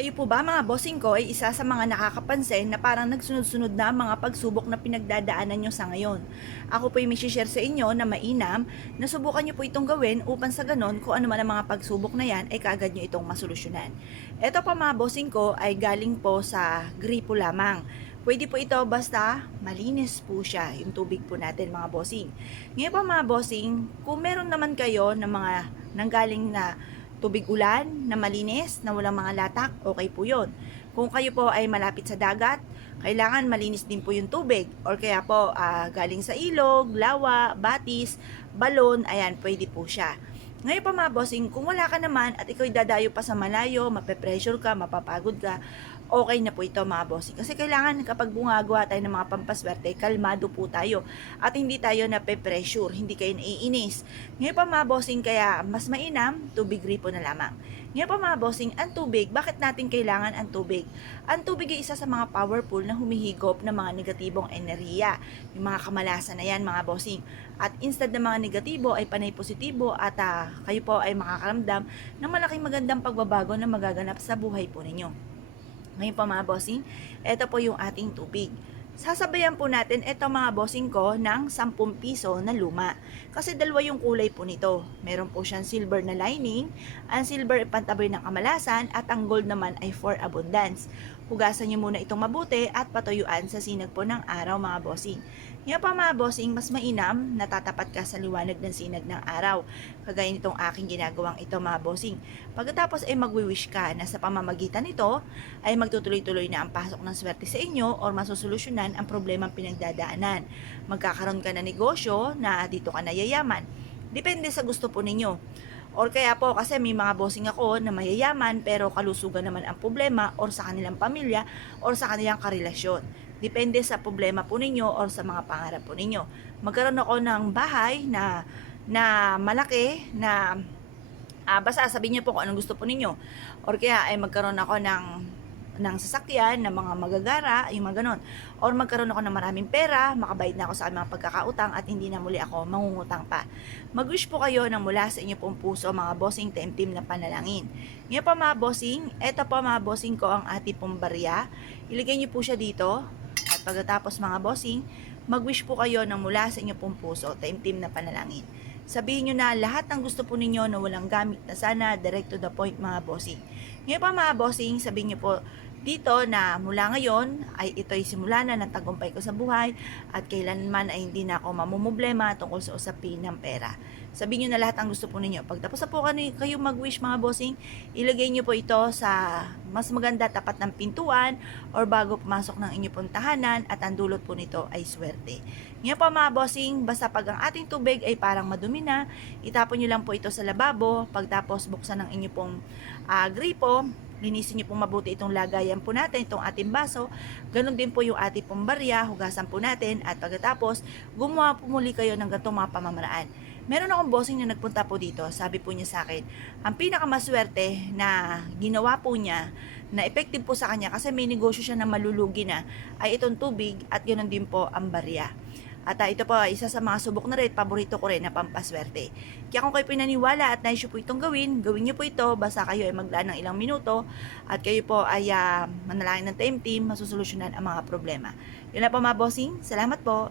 Kayo po ba mga bossing ko ay isa sa mga nakakapansin na parang nagsunod-sunod na ang mga pagsubok na pinagdadaanan nyo sa ngayon? Ako po ay may share sa inyo na mainam na subukan nyo po itong gawin upang sa ganon kung ano man ang mga pagsubok na yan ay kaagad nyo itong masolusyonan. Ito pa mga bossing ko ay galing po sa gripo lamang. Pwede po ito basta malinis po siya, yung tubig po natin mga bossing. Ngayon pa mga bossing, kung meron naman kayo ng mga nanggaling na tubig ulan na malinis, na walang mga latak, okay po yun. Kung kayo po ay malapit sa dagat, kailangan malinis din po yung tubig. Or kaya po galing sa ilog, lawa, batis, balon, ayan, pwede po siya. Ngayon pa mga bossing, kung wala ka naman at ikaw dadayo pa sa malayo, mape-pressure ka, mapapagod ka, okay na po ito mga bossing. Kasi kailangan kapag bumagawa tayo ng mga pampaswerte, kalmado po tayo. At hindi tayo nape-pressure, hindi kayo naiinis. Ngayon pa mga bossing, kaya mas mainam, tubig gripo na lamang. Ngayon pa mga bossing, ang tubig, bakit natin kailangan ang tubig? Ang tubig ay isa sa mga powerful na humihigop ng mga negatibong enerhiya. Yung mga kamalasan na yan mga bossing. At instead ng mga negatibo ay panay positibo at kayo po ay makakaramdam ng malaking magandang pagbabago na magaganap sa buhay po ninyo. Ngayon po mga bossing, ito po yung ating tubig. Sasabayan po natin ito mga bossing ko ng 10 piso na luma. Kasi dalawa yung kulay po nito. Meron po siyang silver na lining. Ang silver ay pantaboy ng kamalasan at ang gold naman ay for abundance. Hugasan nyo muna itong mabuti at patuyuan sa sinag po ng araw mga bossing. Ngayon pa mga bossing, mas mainam na tatapat ka sa liwanag ng sinag ng araw. Kagaya nitong aking ginagawang ito mga bossing. Pagkatapos ay magwi-wish ka na sa pamamagitan nito ay magtutuloy-tuloy na ang pasok ng swerte sa inyo or masusolusyonan ang problemang pinagdadaanan. Magkakaroon ka na negosyo na dito ka nayayaman. Depende sa gusto po ninyo. Or kaya po kasi may mga bossing ako na mayayaman pero kalusugan naman ang problema or sa kanilang pamilya or sa kanilang karelasyon. Depende sa problema po ninyo or sa mga pangarap po ninyo. Magkaroon ako ng bahay na malaki na basta sabihin niyo po kung anong gusto po ninyo. Or kaya ay magkaroon ako ng sasakyan, ng mga magagara, yung mga ganon. Or magkaroon ako ng maraming pera, makabayad na ako sa mga pagkakautang at hindi na muli ako mangungutang pa. Mag-wish po kayo ng mula sa inyo pong puso mga bossing team na panalangin. Ngayon pa mga bossing, eto pa mga bossing ko ang ating pong barya. Ilagay niyo po siya dito at pagkatapos mga bossing, mag-wish po kayo ng mula sa inyo pong puso, team na panalangin. Sabihin nyo na lahat ng gusto po ninyo na walang gamit na sana, direct to the point mga bossing. Ngayon pa mga bossing, sabihin nyo po dito na mula ngayon ay ito'y simula na ng tagumpay ko sa buhay at kailanman ay hindi na ako mamumblema tungkol sa usapin ng pera. Sabihin nyo na lahat ang gusto po ninyo. Pagtapos na po kayo mag-wish mga bossing, ilagay nyo po ito sa mas maganda tapat ng pintuan or bago pumasok ng inyong tahanan at ang dulot po nito ay swerte. Ngayon pa mga bossing, basta pag ang ating tubig ay parang madumi na, itapon nyo lang po ito sa lababo, pagtapos buksan ng inyong pong gripo, linisin niyo pong mabuti itong lagayan po natin, itong ating baso. Ganon din po yung ating pong barya, hugasan po natin at pagkatapos gumawa po muli kayo ng ganitong mga pamamaraan. Meron akong bossing na nagpunta po dito, sabi po niya sa akin, ang pinakamaswerte na ginawa po niya, na effective po sa kanya kasi may negosyo siya na malulugi na, ay itong tubig at ganon din po ang barya. At ito po, isa sa mga subok na rin, paborito ko rin na pampaswerte. Kaya kung kayo pinaniwala at naisyo po itong gawin niyo po ito, basta kayo ay maglaan ng ilang minuto at kayo po ay manalangin ng team, masusolusyonan ang mga problema. Yun na po mga bossing, salamat po.